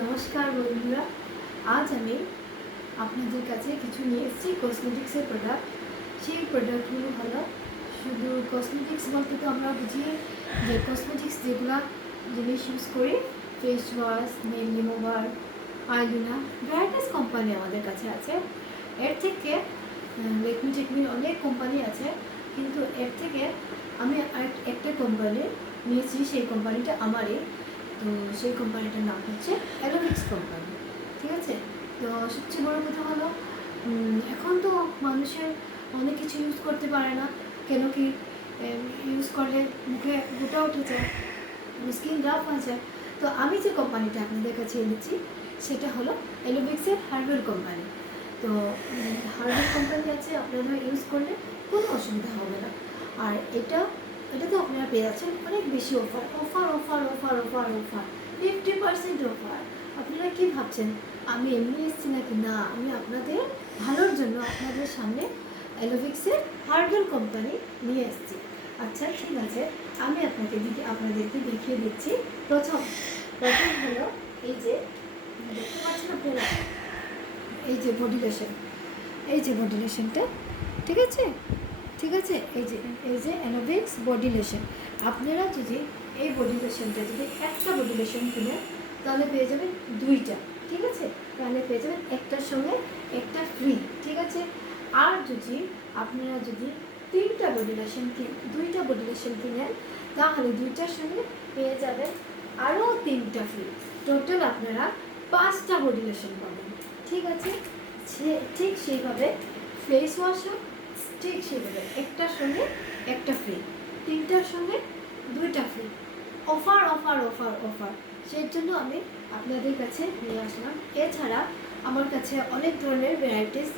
নমস্কার বন্ধুরা, আজ আমি আপনাদের কাছে কিছু নিয়ে এসেছি কসমেটিক্সের প্রোডাক্ট। সেই প্রোডাক্টগুলো হলো, শুধু কসমেটিক্স বলতে তো আমরা বুঝি যে কসমেটিক্স যেগুলো জিনিস ইউজ করি, face wash, nail remover, eyeliner, varieties company আমাদের কাছে আছে। এর থেকে লেকমি টেকমির অনেক কোম্পানি আছে, কিন্তু এর থেকে আমি একটা কোম্পানি নিয়েছি। সেই কোম্পানিটা আমারই। তো সেই কোম্পানিটার নাম হচ্ছে অ্যালোভিক্স কোম্পানি। ঠিক আছে। তো সবচেয়ে বড় কথা হলো, এখন তো মানুষের অনেক কিছু ইউজ করতে পারে না। কেন কি, ইউজ করলে মুখে গোটা উঠে যায়, স্কিন রাফ হয়ে যায়। তো আমি যে কোম্পানিটা আপনাদের কাছে এনেছি সেটা হলো অ্যালোভিক্সের হার্বাল কোম্পানি। তো হার্বাল কোম্পানি আছে, আপনারা ইউজ করলে কোনো অসুবিধা হবে না। আর এটাতে আপনারা পেয়ে যাচ্ছেন অনেক বেশি offer offer offer offer offer offer 50% offer. আপনারা কি ভাবছেন আমি এমনি এসেছি নাকি? না, আমি আপনাদের ভালোর জন্য আপনাদের সামনে অ্যালোভিক্সের হার্বাল কোম্পানি নিয়ে এসেছি। আচ্ছা ঠিক আছে, আমি আপনাদেরকে দেখিয়ে দিচ্ছি। প্রথম হলো এই যে দেখতে পাচ্ছেন আপনারা, এই যে বডি লোশন, এই যে বডি লোশনটা, ঠিক আছে ঠিক আছে এই যে অ্যালোভিক্স বডি লোশন। আপনারা যদি এই বডি লোশনটা যদি একটা বডি লোশন কিনেন তাহলে পেয়ে যাবেন দুইটা। ঠিক আছে, তাহলে পেয়ে যাবেন একটার সঙ্গে একটা ফ্রি। ঠিক আছে। আর আপনারা যদি দুইটা বডি লোশন কিনেন তাহলে দুইটার সঙ্গে পেয়ে যাবেন আরও 3টা ফ্রি। টোটাল আপনারা 5টা বডি লোশন পাবেন। ঠিক আছে। ঠিক সেইভাবে ফেস ওয়াশও ঠিক সেভাবে একটার সঙ্গে একটা ফ্রি, 3টার সঙ্গে 2টা free. Offer offer offer offer, সেই জন্য আমি আপনাদের কাছে নিয়ে আসলাম। এছাড়া আমার কাছে অনেক ধরনের ভ্যারাইটিস,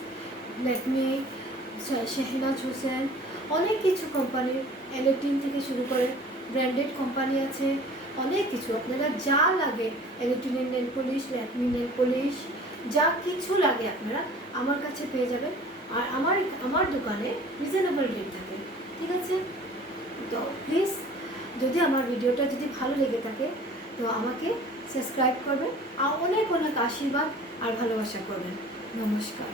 ল্যাকমি, শেহনাজ হোসেন, অনেক কিছু কোম্পানির, এলেটিন থেকে শুরু করে ব্র্যান্ডেড কোম্পানি আছে। অনেক কিছু আপনারা যা লাগে, এলেটিনের nail polish, Lakme nail polish, যা কিছু লাগে আপনারা আমার কাছে পেয়ে যাবেন। আর আমার দোকানে রিজনেবল রেট থাকে। ঠিক আছে। তো প্লিজ, যদি আমার ভিডিওটা যদি ভালো লেগে থাকে তো আমাকে সাবস্ক্রাইব করবেন, আর অনেক অনেক আশীর্বাদ আর ভালোবাসা করবেন। নমস্কার।